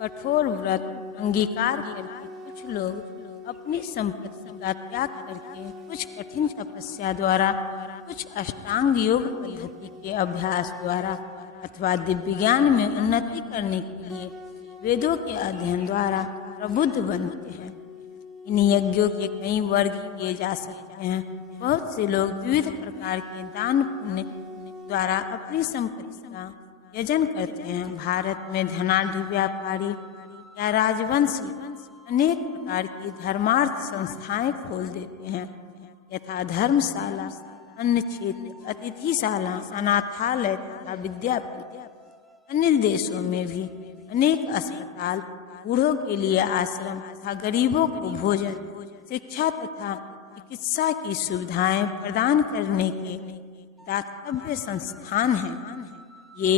कठोर व्रत अंगीकार करके कुछ लोग अपनी संपत्ति का त्याग करके, कुछ कठिन तपस्या द्वारा, कुछ अष्टांग योग पद्धति के अभ्यास द्वारा अथवा दिव्य ज्ञान में उन्नति करने के लिए वेदों के अध्ययन द्वारा प्रबुद्ध बनते हैं। इन यज्ञों के कई वर्ग किए जा सकते हैं। बहुत से लोग विविध प्रकार के दान पुण्य द्वारा अपनी संपत्ति का यजन करते हैं। भारत में धनाढ़ व्यापारी या राजवंशी अनेक प्रकार की धर्मार्थ संस्थाएं खोल देते हैं, यथा धर्मशाला, अन्न क्षेत्र, अतिथिशाला, अनाथालय तथा विद्यापीठ। अन्य देशों में भी अनेक अस्पताल, बूढ़ों के लिए आश्रम तथा गरीबों को भोजन, शिक्षा तथा चिकित्सा की सुविधाएं प्रदान करने के दातव्य संस्थान हैं। ये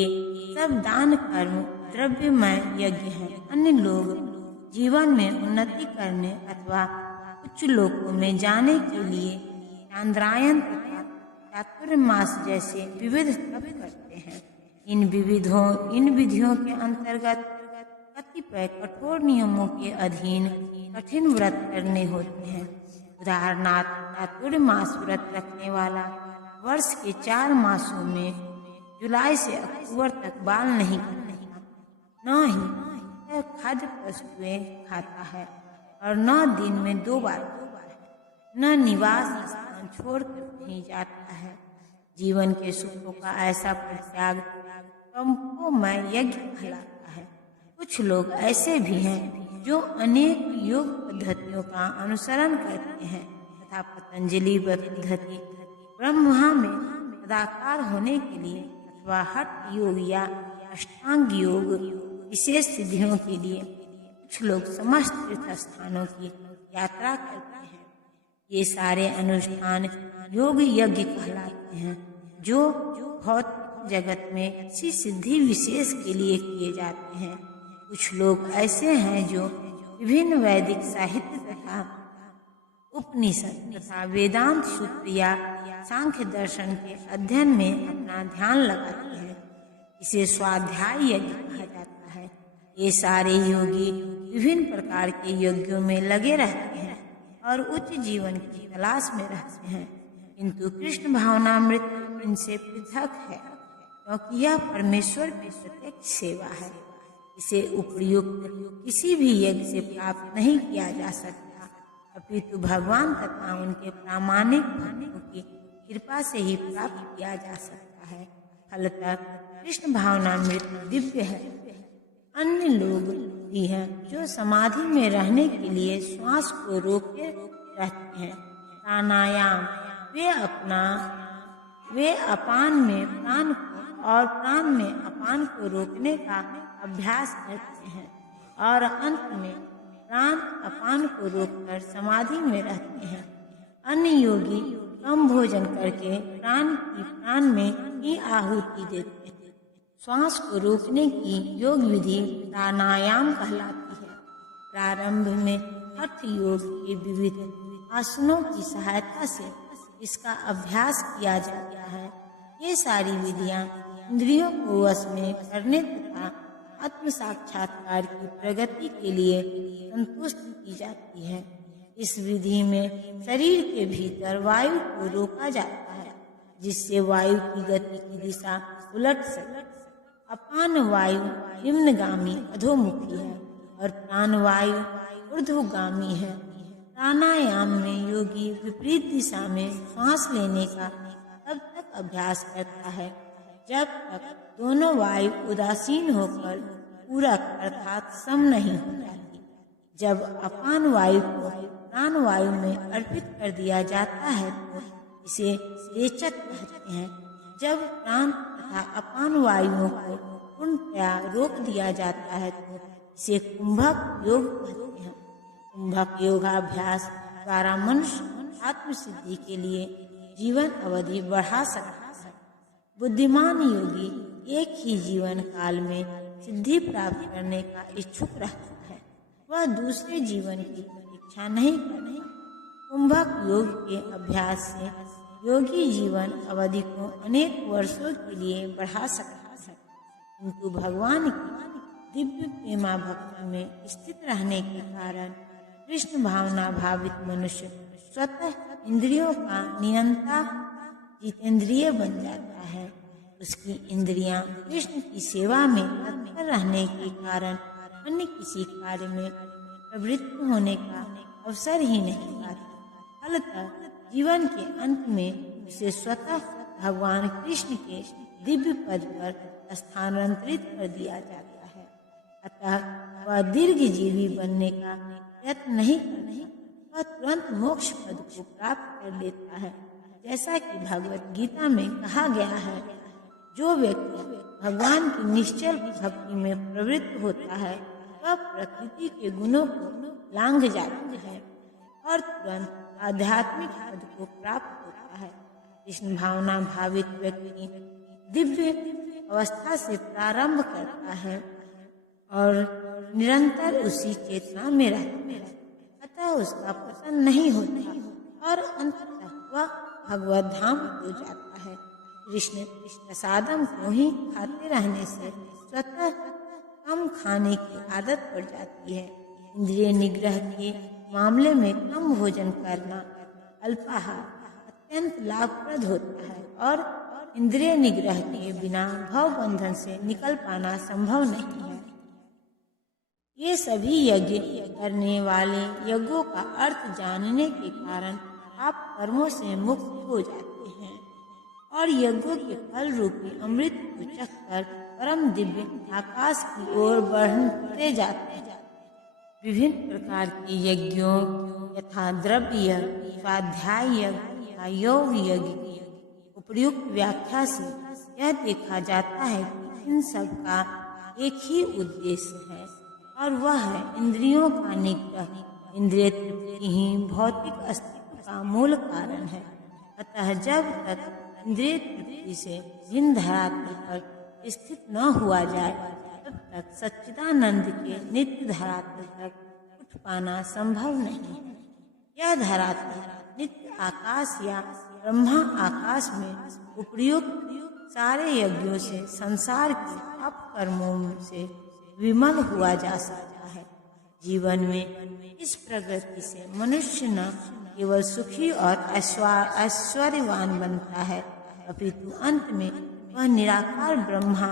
सब दान कर्म द्रव्यमय यज्ञ हैं। अन्य लोग जीवन में उन्नति करने अथवा उच्च लोकों में जाने के लिए चांद्रायन तथा चातुर्मास जैसे विविध तप करते हैं। इन विधियों के अंतर्गत कतिपय कठोर नियमों के अधीन कठिन व्रत करने होते हैं। उदाहरणार्थ, चातुर्मास व्रत रखने वाला वर्ष के 4 मासों में जुलाई से अक्टूबर तक बाल नहीं कटाता, न ही खाद्य वस्तुएं खाता है और 9 दिन में 2 बार, न निवास स्थान छोड़कर कहीं जाता है। जीवन के सुखों का ऐसा परित्याग तपोमय यज्ञ कहलाता है। कुछ लोग ऐसे भी हैं जो अनेक योग पद्धतियों का अनुसरण करते हैं तथा पतंजलि पद्धति, ब्रह्मा में सदाकार होने के लिए अथवा हठ योग या अष्टांग योग विशेष सिद्धियों के लिए कुछ लोग समस्त तीर्थ स्थानों की यात्रा करते हैं। ये सारे अनुष्ठान योग यज्ञ कहलाते हैं, जो भौतिक जगत में किसी सिद्धि विशेष के लिए किए जाते हैं। कुछ लोग ऐसे हैं जो विभिन्न वैदिक साहित्य तथा उपनिषद तथा वेदांत सूत्र या सांख्य दर्शन के अध्ययन में अपना ध्यान लगाते हैं। इसे स्वाध्याय यज्ञ कहा जाता है। ये सारे योगी विभिन्न प्रकार के यज्ञों में लगे रहते हैं और उच्च जीवन की तलाश में रहते हैं, किंतु कृष्ण भावनामृत इनसे पृथक है, क्योंकि यह परमेश्वर की प्रत्यक्ष सेवा है। इसे उपयुक्त किसी भी यज्ञ से प्राप्त नहीं किया जा सकता, अपितु भगवान तथा उनके प्रामाणिक भक्तों की कृपा से ही प्राप्त किया जा सकता है। फलतः कृष्ण भावनामृत दिव्य है। अन्य लोग भी हैं जो समाधि में रहने के लिए श्वास को रोके रहते हैं। प्राणायाम, वे अपान में प्राण को और प्राण में अपान को रोकने का अभ्यास करते हैं और अंत में प्राण अपान को रोककर समाधि में रहते हैं। अन्य योगी कम भोजन करके प्राण की प्राण में ही आहुति देते हैं। श्वास को रोकने की योग विधि प्राणायाम कहलाती है। प्रारंभ में हठ योग के विविध आसनों की सहायता से इसका अभ्यास किया जाता है। ये सारी विधियां इंद्रियों को वश में करने तथा आत्म साक्षात्कार की प्रगति के लिए संतुष्ट की जाती है। इस विधि में शरीर के भीतर वायु को रोका जाता है, जिससे वायु की गति की दिशा उलट सके। अपान वायु निम्नगामी अधोमुखी है और प्राण वायु ऊर्ध्वगामी है। प्राणायाम में योगी विपरीत दिशा में सांस लेने का तब तक अभ्यास करता है जब तक दोनों वायु उदासीन होकर पूरक अर्थात सम नहीं हो जाती। जब अपान वायु को प्राण वायु में अर्पित कर दिया जाता है तो इसे रेचक कहते हैं। जब प्राण तथा अपान वायुओं को पूर्णतया रोक दिया जाता है तो इसे कुंभक योग कहते हैं। कुंभक योगाभ्यास द्वारा मनुष्य आत्म सिद्धि के लिए जीवन अवधि बढ़ा सकता है। बुद्धिमान योगी एक ही जीवन काल में सिद्धि प्राप्त करने का इच्छुक रहता है, वह दूसरे जीवन की प्रतीक्षा नहीं करता। कुंभक योग के अभ्यास से योगी जीवन अवधि को अनेक वर्षों के लिए बढ़ा सकता है, किंतु भगवान की दिव्य प्रेमा भक्ति में स्थित रहने के कारण कृष्ण भावना भावित मनुष्य स्वतः इंद्रियों का नियंता जितेंद्रिय बन जाता है। उसकी इंद्रियां कृष्ण की सेवा में तत्पर रहने के कारण अन्य किसी कार्य में प्रवृत्त होने का अवसर ही नहीं पाती। फलतः जीवन के अंत में उसे स्वतः भगवान कृष्ण के दिव्य पद पर स्थानांतरित कर दिया जाता है। अतः वह दीर्घजीवी बनने का प्रयत्न नहीं करता, वह तुरंत मोक्ष पद को प्राप्त कर लेता है। जैसा कि भगवत गीता में कहा गया है, जो व्यक्ति भगवान की निश्चल भक्ति में प्रवृत्त होता है वह प्रकृति के गुणों को लांघ जाता है और तुरंत आध्यात्मिक पद को प्राप्त होता है। कृष्ण भावना भावित व्यक्ति दिव्य अवस्था से प्रारंभ करता है और निरंतर उसी चेतना में रहता है, अतः उसका पतन नहीं होता और अंततः वह भगवत धाम हो जाता है। कृष्ण प्रसादम को ही खाते रहने से स्वतः कम खाने की आदत पड़ जाती है। इंद्रिय निग्रह के मामले में कम भोजन करना अल्पाहार अत्यंत लाभप्रद होता है और इंद्रिय निग्रह के बिना भव बंधन से निकल पाना संभव नहीं है। ये सभी यज्ञ करने वाले यज्ञों का अर्थ जानने के कारण आप कर्मों से मुक्त हो जाते हैं और यज्ञों के फल रूपी अमृत को चखकर परम दिव्य आकाश की ओर बढ़ते जाते हैं। विभिन्न प्रकार के यज्ञों यथा द्रव्य यज्ञ, स्वाध्याय यज्ञ, योग यज्ञ की उपयुक्त व्याख्या से यह देखा जाता है कि इन सब का एक ही उद्देश्य है और वह है इंद्रियों का निग्रह। इंद्रिय तृप्ति ही भौतिक अस्तित्व का मूल कारण है। अतः जब तक इंद्रिय तृप्ति से जिन धरातल पर स्थित न हुआ जाए तब तक सच्चिदानंद के नित्य धरातल तक उठ पाना संभव नहीं है। यह धरातल नित्य आकाश या ब्रह्मा आकाश में उपयुक्त सारे यज्ञों से संसार के पाप कर्मों से विमल हुआ जा सकता है। जीवन में इस प्रगति से मनुष्य न केवल सुखी और ऐश्वर्यवान बनता है अपितु अंत में वह निराकार ब्रह्मा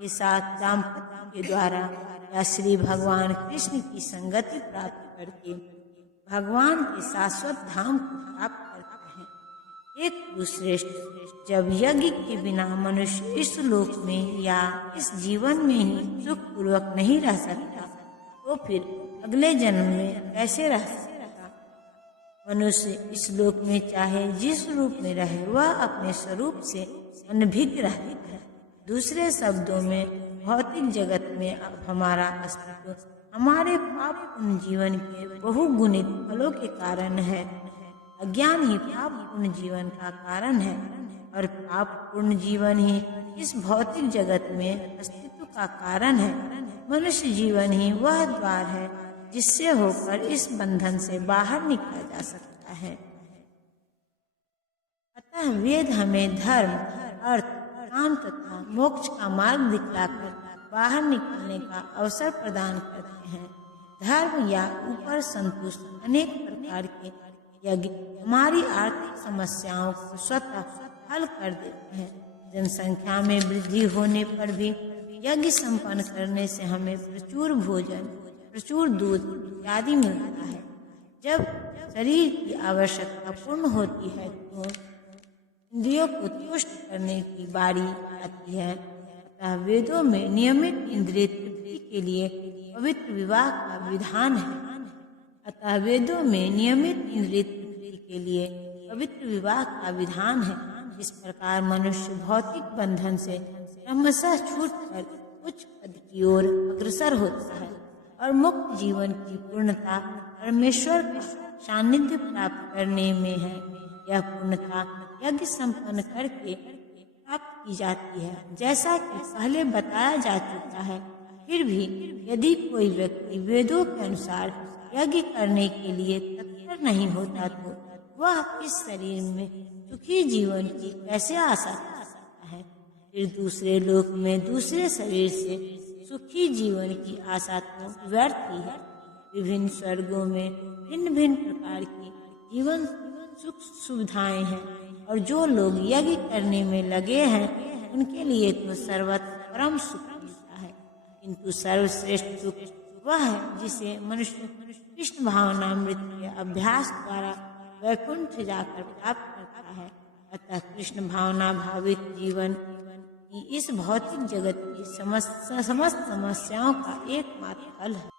के साथ दाम्पत्य के द्वारा या श्री भगवान कृष्ण की संगति प्राप्त करके भगवान के शाश्वत धाम को प्राप्त करता है। एक श्रेष्ठ जब यज्ञ के बिना मनुष्य इस लोक में या इस जीवन में ही सुख पूर्वक नहीं रह सकता तो फिर अगले जन्म में कैसे रह सकता? मनुष्य इस लोक में चाहे जिस रूप में रहे वह अपने स्वरूप से अनभिज्ञ रहता है। दूसरे शब्दों में भौतिक जगत में हमारा अस्तित्व हमारे पाप पूर्ण जीवन के बहुगुणित फलों के कारण है। अज्ञान ही पाप पूर्ण जीवन का कारण है और पाप पूर्ण जीवन ही इस भौतिक जगत में अस्तित्व का कारण है। मनुष्य जीवन ही वह द्वार है जिससे होकर इस बंधन से बाहर निकला जा सकता है। अतः वेद हमें धर्म, अर्थ, काम तथा मोक्ष का मार्ग दिखलाकर बाहर निकलने का अवसर प्रदान करते हैं। धर्म या ऊपर संतुष्ट अनेक प्रकार के यज्ञ हमारी आर्थिक समस्याओं को स्वतः हल कर देते हैं। जनसंख्या में वृद्धि होने पर भी यज्ञ संपन्न करने से हमें प्रचुर भोजन, प्रचुर दूध इत्यादि मिलता है। जब शरीर की आवश्यकता पूर्ण होती है तो इंद्रियों को तुष्ट करने की बारी आती है। अतः वेदों में नियमित इंद्रिय तृप्ति के लिए पवित्र विवाह का विधान है। अतः वेदों में नियमित इंद्रिय तृप्ति के लिए पवित्र विवाह का विधान है। इस प्रकार मनुष्य भौतिक बंधन से क्रमशः छूटकर उच्च पद की ओर अग्रसर होता है और मुक्त जीवन की पूर्णता परमेश्वर का सानिध्य प्राप्त करने में है। यह पूर्णता यज्ञ संपन्न करके प्राप्त की जाती है। जैसा कि पहले बताया जा चुका है, फिर भी यदि कोई व्यक्ति वेदों के अनुसार यज्ञ करने के लिए तत्पर नहीं होता तो वह इस शरीर में सुखी जीवन की कैसे आशा कर सकता है? फिर दूसरे लोक में दूसरे शरीर से सुखी जीवन की आशा तो व्यर्थ ही है। विभिन्न स्वर्गों में भिन्न भिन्न प्रकार की जीवन सुख सुविधाएं हैं, और जो लोग यज्ञ करने में लगे हैं उनके लिए तो सर्वत्र परम सुख मिलता है। किंतु सर्वश्रेष्ठ सुख वह है जिसे मनुष्य कृष्ण भावनामृत के अभ्यास द्वारा वैकुंठ जाकर प्राप्त करता है। अतः कृष्ण भावना भावित जीवन ही इस भौतिक जगत की समस्त समस्याओं का एकमात्र हल है।